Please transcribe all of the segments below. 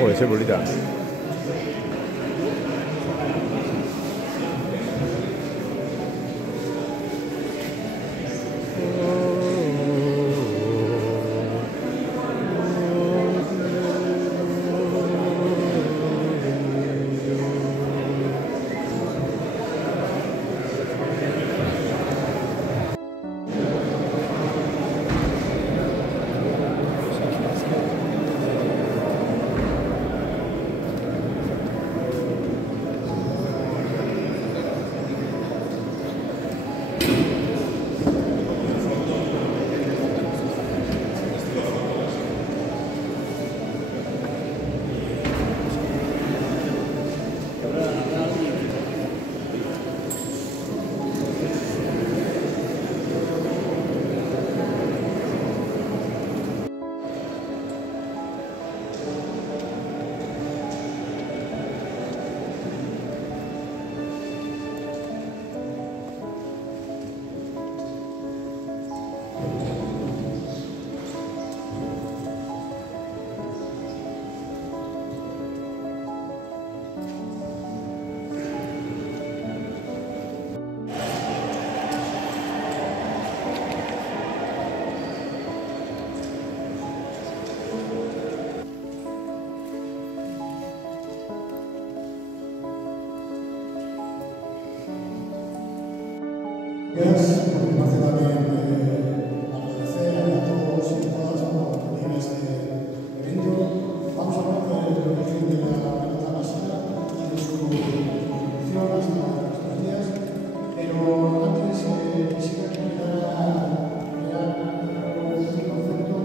Puede ser bonita. Gracias, por mi parte también agradecer a todos y todas por venir a este evento. Vamos a hablar del origen de la pelota vasca y de su evolución hasta nuestros días, pero antes quisiera comentar un concepto,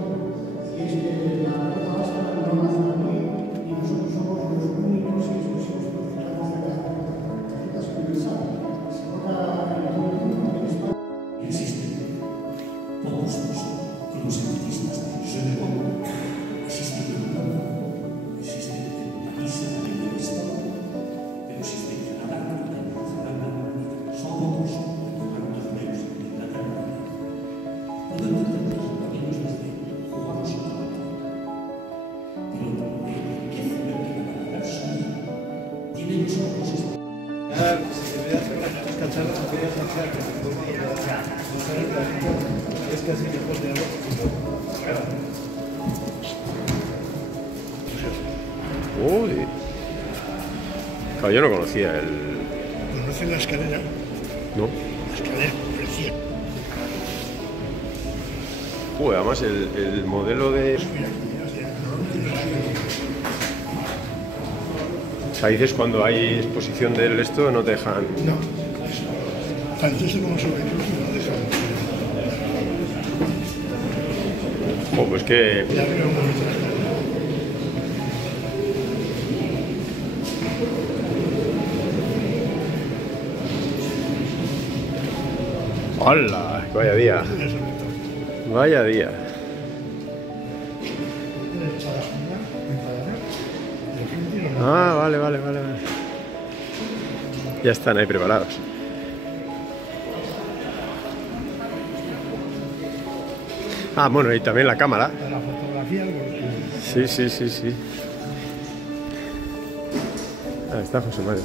y es que la pelota vasca no nace aquí y nosotros somos los únicos y exclusivos profesionales de la pelota universal. Se juega en todo el mundo. Existen pocos clubes elitistas de fútbol, existe el mundo, existe el país en el Estado, pero existe Canadá, Nueva Zelanda, son pocos los europeos de Inglaterra. Podemos entender pequeños desde jugamos en la pero ¿qué hace ver que la persona tiene los ojos? Es casi mejor de algo. Uy. Claro, yo no conocía el... ¿Conocen la escalera? No. La escalera preciosa. Uy, además el modelo de... O sea, dices cuando hay exposición del esto no te dejan... No. Tanto eso como sobre el club no dejan. Pues que... Ya veo un momento. ¡Hala! Vaya día. Vaya día. Ah, vale. Ya están ahí preparados. Ah, bueno, y también la cámara. Para la fotografía, Sí. Ahí está José Mario.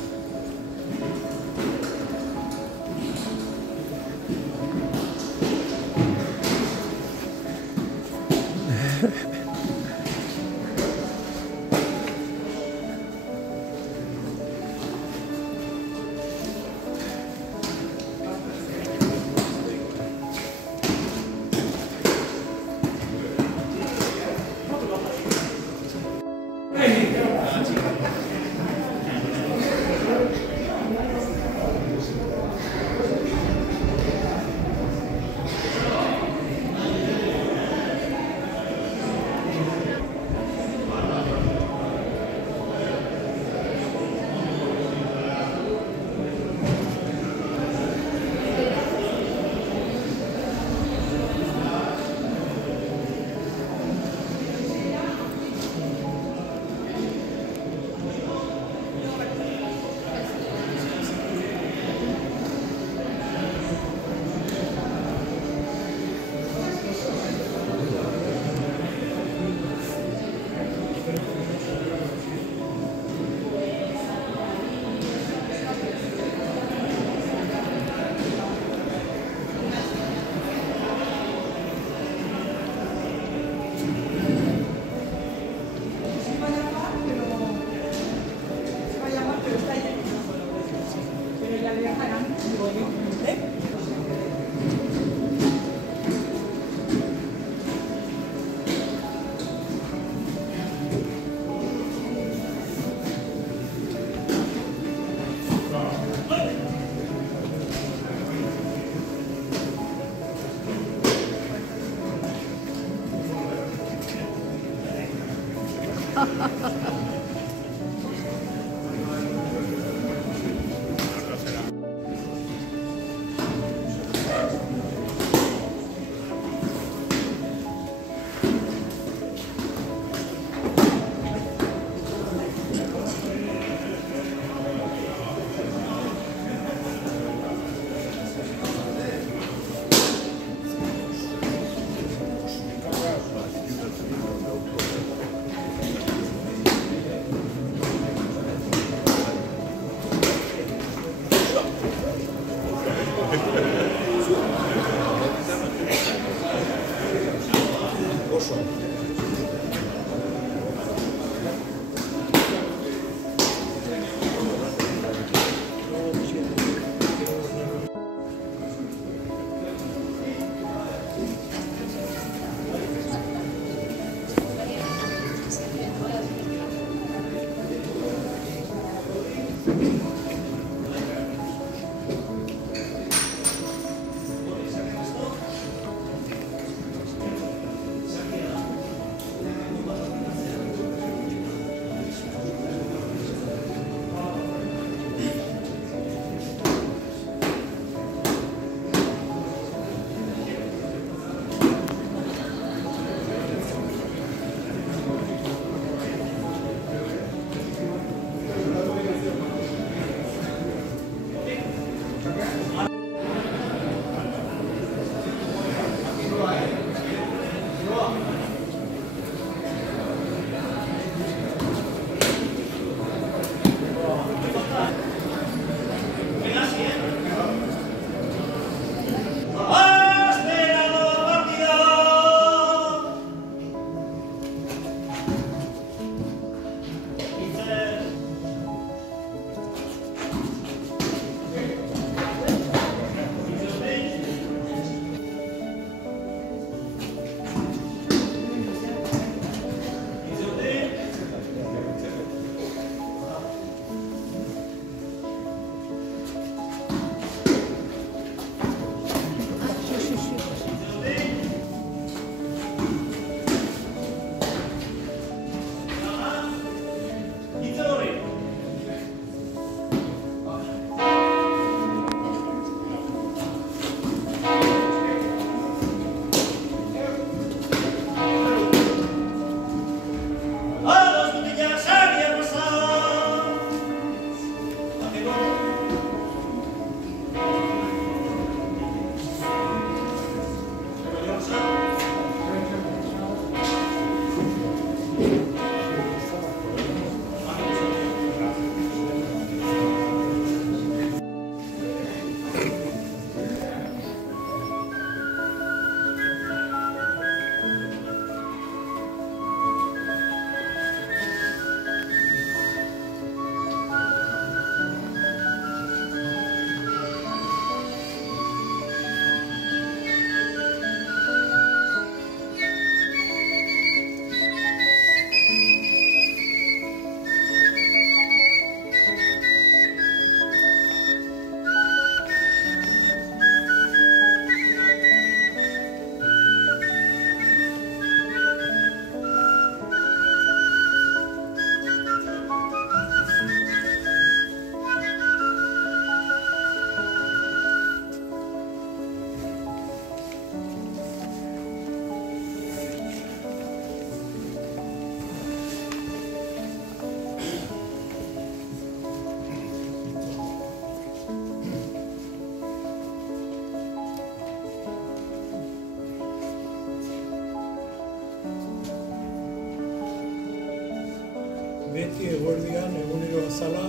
beti eguerdian, egunero azala,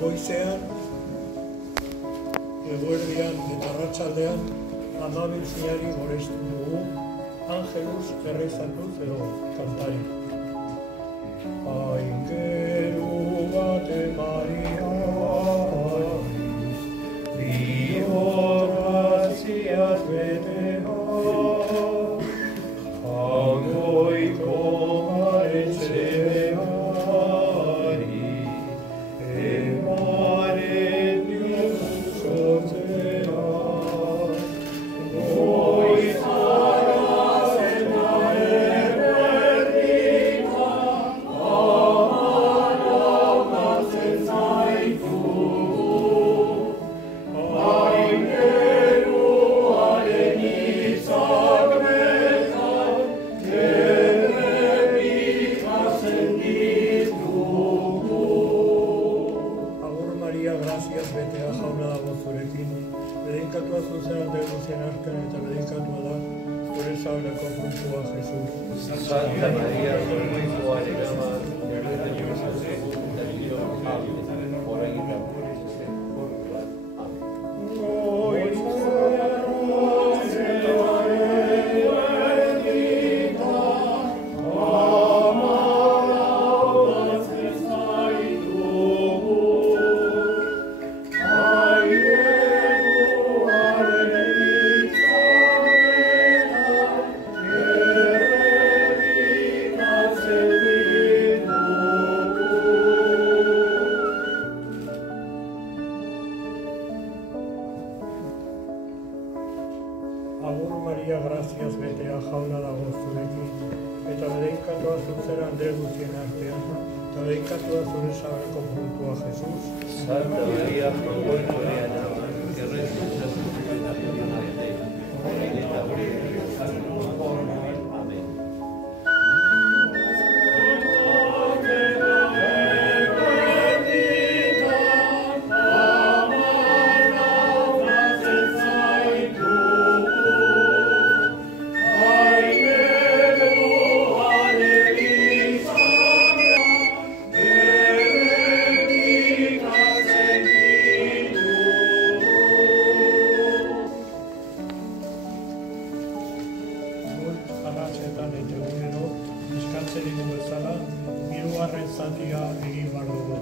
goizean, eguerdian eta arratsaldean Amabilzinari gorestu dugu, Angelus errezatuz edo kantari. Aingeru bate Maria, biograziaz betea, Angoiko maretxeari, emaren diuzotzea, goizara zena erberdikan, musika eta dedikatua da gure zabaleko puntua Jesus. Santa Maria, Virtuale Gama, Agur Maria, gracias betea jauna dago zurekin, eta bedeinkatua zuzera Andre guztien artean, eta bedeinkatua zure zabaleko puntua Jesus. Santa Maria, Virtuale Gama, que resucita su tentación a Amén. Arratxetan eta egunero, eskatzen dugu bezala, hirugarren zatia egin behar dugu.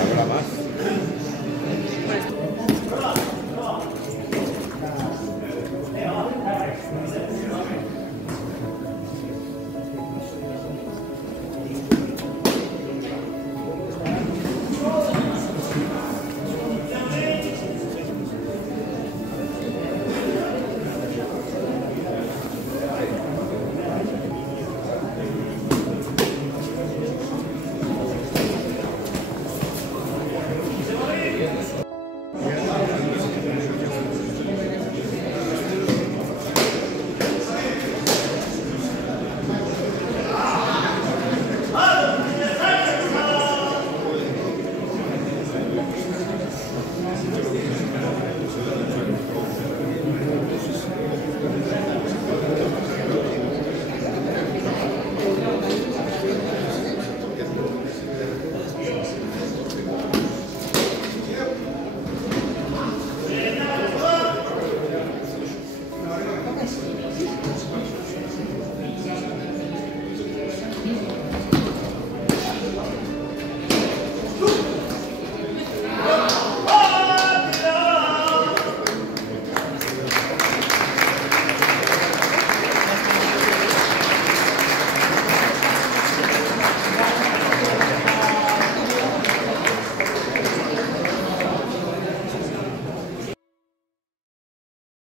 habrá más.